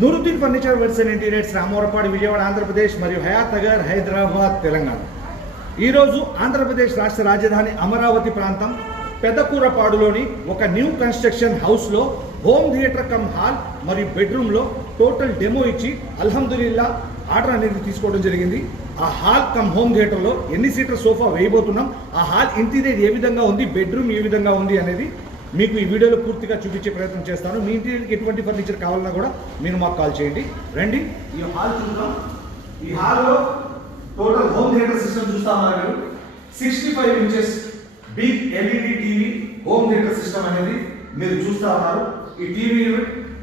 Nooruddin furniture works and interiors Ramavarapadu Vijayawada Andhra Pradesh మరియు హయాత్ నగర్ హైదరాబాద్ తెలంగాణ. ఈరోజు ఆంధ్రప్రదేశ్ రాష్ట్ర రాజధాని అమరావతి ప్రాంతం పెద్దకూరపాడులోని ఒక న్యూ కన్స్ట్రక్షన్ హౌస్లో హోమ్ థియేటర్ కమ్ హాల్ మరియు బెడ్రూమ్లో టోటల్ డెమో ఇచ్చి అల్హమ్దుల్లా ఆర్డర్ అనేది తీసుకోవడం జరిగింది. ఆ హాల్ కమ్ హోమ్ థియేటర్లో ఎన్ని సీటర్ సోఫా వేయబోతున్నాం ఆ హాల్ ఇంటీరియర్ ఏ విధంగా ఉంది బెడ్రూమ్ ఏ విధంగా ఉంది అనేది మీకు ఈ వీడియోలో పూర్తిగా చూపించే ప్రయత్నం చేస్తాను. మీ ఇంటీరియర్కి ఎటువంటి ఫర్నిచర్ కావాలన్నా కూడా మీరు మాకు కాల్ చేయండి. రండి. ఈ హాల్ చూద్దాం. ఈ హాల్లో టోటల్ హోమ్ థియేటర్ సిస్టమ్ చూస్తామా మీరు? Sixty five inches big LED TV home theatre system అనేది మీరు చూస్తా ఉన్నారు. ఈ టీవీ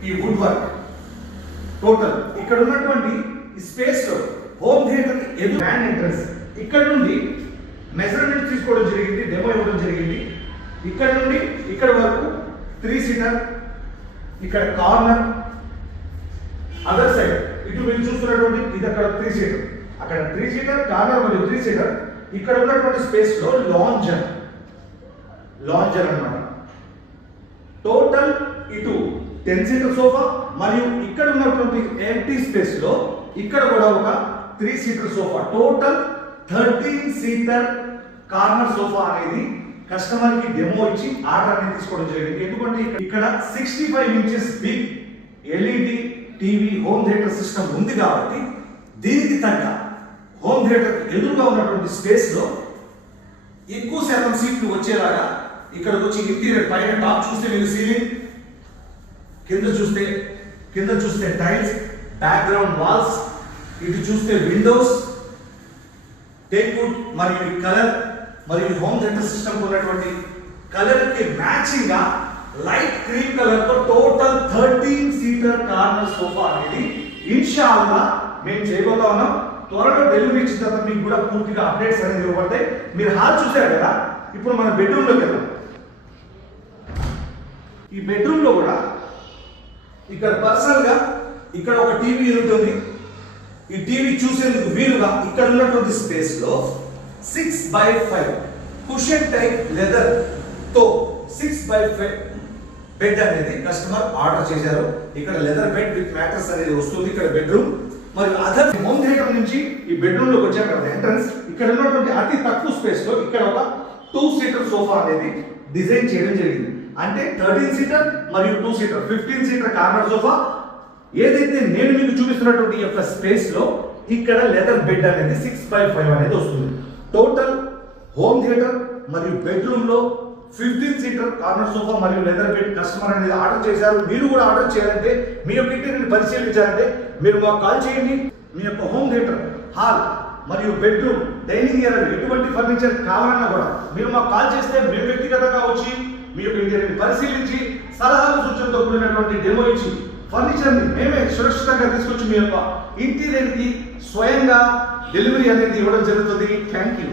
ఈ వుడ్ వర్క్ టోటల్ ఇక్కడ ఉన్నటువంటి స్పేస్లో హోమ్ థియేటర్ ఎదు గ్రాండ్ ఎంట్రన్స్ ఇక్కడ నుండి మెజర్మెంట్ తీసుకోవడం జరిగింది డెమో ఇవ్వడం జరిగింది. ఇక్కడ నుండి ఇక్కడ వరకు త్రీ సీటర్ ఇక్కడ కార్నర్ అదర్ సైడ్ ఇటు మీరు చూస్తున్నటువంటి ఇది అక్కడ త్రీ సీటర్ అక్కడ త్రీ సీటర్ కార్నర్ మరియు త్రీ సీటర్ ఇక్కడ ఉన్నటువంటి స్పేస్లో లాంజర్ లాంజర్ అన్నమాట. టోటల్ ఇటు టెన్ సీటర్ సోఫా మరియు ఇక్కడ ఉన్నటువంటి ఎంటీ స్పేస్లో ఇక్కడ కూడా ఒక three seater sofa total thirteen seater corner sofa అనేది కస్టమర్కి డెమో ఇచ్చి ఆర్డర్ అనేది తీసుకోవడం జరిగింది. ఎందుకంటే ఇక్కడ- sixty five inches big LED TV home theatre system ఉంది కాబట్టి దీనికి తగ్గ హోమ్ థియేటర్ ఎదురుగా ఉన్నటువంటి స్పేస్లో ఎక్కువ శాతం సీట్లు వచ్చేలాగా ఇక్కడికి వచ్చి ఇంటీరియర్ పైన టాప్ చూస్తే మీరు సీలింగ్ కింద చూస్తే కింద చూస్తే టైల్స్ బ్యాక్గ్రౌండ్ వాల్స్ ఇటు చూస్తే విండోస్ టేక్వుడ్ మరియు కలర్ మరియు హోమ్ థియేటర్ సిస్టమ్ ఉన్నటువంటి కలర్కి మ్యాచింగ్ లైట్ క్రీమ్ కలర్తో total thirteen seater corner sofa అనేది ఇన్షాల్లా మేము చేయబోతా ఉన్నాం. త్వరలో డెలివరీ ఇచ్చిన తర్వాత మీకు కూడా పూర్తిగా అప్డేట్స్ అనేది ఇవ్వబడతాయి. మీరు హాల్ చూసారు కదా? ఇప్పుడు మన బెడ్రూమ్లోకి వెళ్దాం. ఈ బెడ్రూమ్లో కూడా ఇక్కడ పర్సనల్గా ఇక్కడ ఒక టీవీ ఉంటుంది ఈ టీవీ చూసేందుకు వీలుగా ఇక్కడ ఉన్నటువంటి స్పేస్లో six by five cushion type లెదర్తో six by five bed అనేది కస్టమర్ ఆర్డర్ చేశారు. ఇక్కడ లెదర్ బెడ్ విత్ మ్యాట్రస్ అనేది వస్తుంది. ఇక్కడ బెడ్రూమ్ మరియు అదర్ హోమ్ థియేటర్ నుంచి ఈ బెడ్రూమ్లోకి వచ్చాక ఎంట్రన్స్ ఇక్కడ ఉన్నటువంటి అతి తక్కువ స్పేస్లో ఇక్కడ ఒక టూ సీటర్ సోఫా అనేది డిజైన్ చేయడం జరిగింది. అంటే థర్టీన్ సీటర్ మరియు two seater fifteen seater corner sofa ఏదైతే నేను మీకు చూపిస్తున్నటువంటి యొక్క స్పేస్లో ఇక్కడ లెదర్ బెడ్ అనేది సిక్స్ బై ఫైవ్ అనేది వస్తుంది. టోటల్ హోమ్ థియేటర్ మరియు బెడ్రూమ్లో ఫిఫ్టీన్ సీటర్ కార్నర్ సోఫా మరియు లెదర్ బెడ్ కస్టమర్ అనేది ఆర్డర్ చేశారు. మీరు కూడా ఆర్డర్ చేయాలంటే మీ యొక్క ఇంటిని పరిశీలించాలంటే మీరు మాకు కాల్ చేయండి. మీ యొక్క హోమ్ థియేటర్ హాల్ మరియు బెడ్రూమ్ డైనింగ్ ఏరియా ఎటువంటి ఫర్నిచర్ కావాలన్నా కూడా మీరు మాకు కాల్ చేస్తే మేము వ్యక్తిగతంగా వచ్చి మీ యొక్క ఇంటిని పరిశీలించి సలహాలు సూచనతో కూడినటువంటి డెమో ఇచ్చి ఫర్నిచర్ని మేమే సురక్షితంగా తీసుకొచ్చి మీ యొక్క ఇంటీరియర్కి స్వయంగా డెలివరీ అనేది ఇవ్వడం జరుగుతుంది. Thank you